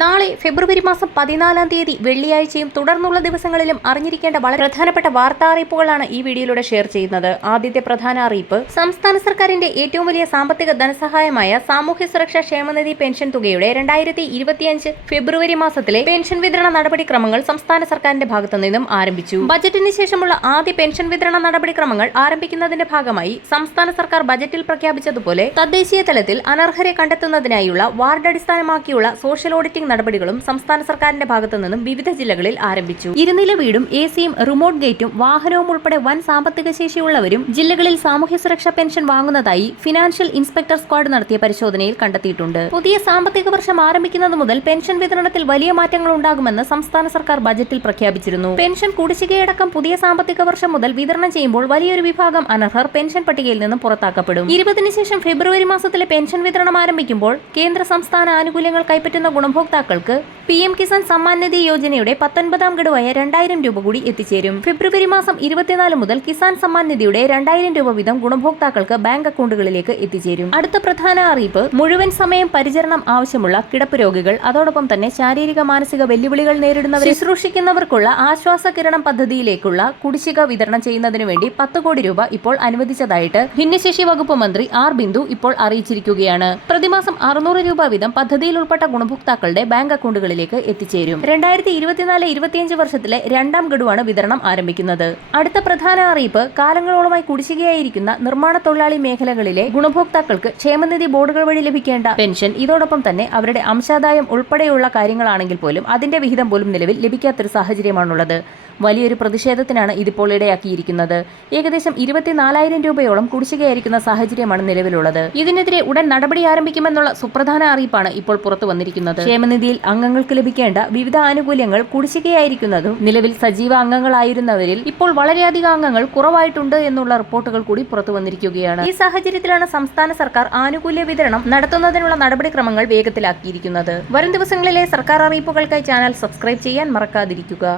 നാളെ ഫെബ്രുവരി മാസം 14-ാം തീയതി വെള്ളിയാഴ്ചയും തുടർന്നുള്ള ദിവസങ്ങളിലും അറിഞ്ഞിരിക്കേണ്ട വളരെ പ്രധാനപ്പെട്ട വാർത്താ അറിയിപ്പുകളാണ് ഈ വീഡിയോയിലൂടെ ഷെയർ ചെയ്യുന്നത്. ആദ്യത്തെ പ്രധാന അറിയിപ്പ്, സംസ്ഥാന സർക്കാരിന്റെ ഏറ്റവും വലിയ സാമ്പത്തിക ധനസഹായമായ സാമൂഹ്യ സുരക്ഷാ ക്ഷേമനിധി പെൻഷൻ തുകയുടെ 2025 ഫെബ്രുവരി മാസത്തിലെ പെൻഷൻ വിതരണ നടപടിക്രമങ്ങൾ സംസ്ഥാന സർക്കാരിന്റെ ഭാഗത്തു നിന്നും ആരംഭിച്ചു. ബജറ്റിന് ശേഷമുള്ള ആദ്യ പെൻഷൻ വിതരണ നടപടിക്രമങ്ങൾ ആരംഭിക്കുന്നതിന്റെ ഭാഗമായി സംസ്ഥാന സർക്കാർ ബജറ്റിൽ പ്രഖ്യാപിച്ചതുപോലെ തദ്ദേശീയ തലത്തിൽ അനർഹരെ കണ്ടെത്തുന്നതിനായുള്ള വാർഡ് അടിസ്ഥാനമാക്കിയുള്ള സോഷ്യൽ ഓഡിറ്റിംഗ് നടപടികളും സംസ്ഥാന സർക്കാരിന്റെ ഭാഗത്തു നിന്നും വിവിധ ജില്ലകളിൽ ആരംഭിച്ചു. ഇരുനില വീടും എസിയും റിമോട്ട് ഗേറ്റും വാഹനവും ഉൾപ്പെടെ വൻ സാമ്പത്തിക ശേഷിയുള്ളവരും ജില്ലകളിൽ സാമൂഹ്യ സുരക്ഷാ പെൻഷൻ വാങ്ങുന്നതായി ഫിനാൻഷ്യൽ ഇൻസ്പെക്ടർ സ്ക്വാഡ് നടത്തിയ പരിശോധനയിൽ കണ്ടെത്തിയിട്ടുണ്ട്. പുതിയ സാമ്പത്തിക വർഷം ആരംഭിക്കുന്നത് മുതൽ പെൻഷൻ വിതരണത്തിൽ വലിയ മാറ്റങ്ങൾ ഉണ്ടാകുമെന്ന് സംസ്ഥാന സർക്കാർ ബജറ്റിൽ പ്രഖ്യാപിച്ചിരുന്നു. പെൻഷൻ കുടിശ്ശികയടക്കം പുതിയ സാമ്പത്തിക വർഷം മുതൽ വിതരണം ചെയ്യുമ്പോൾ വലിയൊരു വിഭാഗം അനർഹർ പെൻഷൻ പട്ടികയിൽ നിന്നും പുറത്താക്കപ്പെടും. 20-ന് ശേഷം ഫെബ്രുവരി മാസത്തിലെ പെൻഷൻ വിതരണം ആരംഭിക്കുമ്പോൾ കേന്ദ്ര സംസ്ഥാന ആനുകൂല്യങ്ങൾ കൈപ്പറ്റുന്ന ഗുണഭോക്താക്കൾക്ക് PM കിസാൻ സമ്മാൻ നിധി യോജനയുടെ 19-ാം ഗഡുവായ 2000 രൂപ കൂടി എത്തിച്ചേരും. ഫെബ്രുവരി മാസം 24 മുതൽ കിസാൻ സമ്മാൻ നിധിയുടെ 2000 രൂപ വീതം ഗുണഭോക്താക്കൾക്ക് ബാങ്ക് അക്കൗണ്ടുകളിലേക്ക് എത്തിച്ചേരും. അടുത്ത പ്രധാന അറിയിപ്പ്, മുഴുവൻ സമയം പരിചരണം ആവശ്യമുള്ള കിടപ്പ് രോഗികൾ, അതോടൊപ്പം തന്നെ ശാരീരിക മാനസിക വെല്ലുവിളികൾ നേരിടുന്നവരെ ശുശ്രൂഷിക്കുന്നവർക്കുള്ള ആശ്വാസ കിരണം പദ്ധതിയിലേക്കുള്ള കുടിശ്ശിക വിതരണം ചെയ്യുന്നതിനു വേണ്ടി 10 കോടി രൂപ ഇപ്പോൾ അനുവദിച്ചതായിട്ട് ഭിന്നശേഷി വകുപ്പ് മന്ത്രി R ബിന്ദു ഇപ്പോൾ അറിയിച്ചിരിക്കുകയാണ്. പ്രതിമാസം 600 രൂപ വീതം പദ്ധതിയിൽ ഉൾപ്പെട്ട ഗുണഭോക്താക്കളുടെ ബാങ്ക് അക്കൗണ്ടുകളിലേക്ക് എത്തിച്ചേരും. 2024-25 വർഷത്തിലെ 2-ാം ഗഡുവാണ് വിതരണം ആരംഭിക്കുന്നത്. അടുത്ത പ്രധാന അറിയിപ്പ്, കാലങ്ങളോളമായി കുടിശ്ശികയായിരിക്കുന്ന നിർമ്മാണ തൊഴിലാളി മേഖലകളിലെ ഗുണഭോക്താക്കൾക്ക് ക്ഷേമനിധി ബോർഡുകൾ വഴി ലഭിക്കേണ്ട പെൻഷൻ, ഇതോടൊപ്പം തന്നെ അവരുടെ അംശാദായം ഉൾപ്പെടെയുള്ള കാര്യങ്ങളാണെങ്കിൽ പോലും അതിന്റെ വിഹിതം പോലും നിലവിൽ ലഭിക്കാത്തൊരു സാഹചര്യമാണുള്ളത്. വലിയൊരു പ്രതിഷേധത്തിനാണ് ഇതിപ്പോൾ ഇടയാക്കിയിരിക്കുന്നത്. ഏകദേശം 24,000 രൂപയോളം കുടിശ്ശികയായിരിക്കുന്ന സാഹചര്യമാണ് നിലവിലുള്ളത്. ഇതിനെതിരെ ഉടൻ നടപടി ആരംഭിക്കുമെന്നുള്ള സുപ്രധാന അറിയിപ്പാണ് ഇപ്പോൾ പുറത്തു വന്നിരിക്കുന്നത്. ക്ഷേമനിധിയിൽ അംഗങ്ങൾക്ക് ലഭിക്കേണ്ട വിവിധ ആനുകൂല്യങ്ങൾ കുടിശ്ശികയായിരിക്കുന്നതും നിലവിൽ സജീവ അംഗങ്ങളായിരുന്നവരിൽ ഇപ്പോൾ വളരെയധികം അംഗങ്ങൾ കുറവായിട്ടുണ്ട് എന്നുള്ള റിപ്പോർട്ടുകൾ കൂടി പുറത്തു വന്നിരിക്കുകയാണ്. ഈ സാഹചര്യത്തിലാണ് സംസ്ഥാന സർക്കാർ ആനുകൂല്യ വിതരണം നടത്തുന്നതിനുള്ള നടപടിക്രമങ്ങൾ വേഗത്തിലാക്കിയിരിക്കുന്നത്. വരും ദിവസങ്ങളിലെ സർക്കാർ അറിയിപ്പുകൾക്കായി ചാനൽ സബ്സ്ക്രൈബ് ചെയ്യാൻ മറക്കാതിരിക്കുക.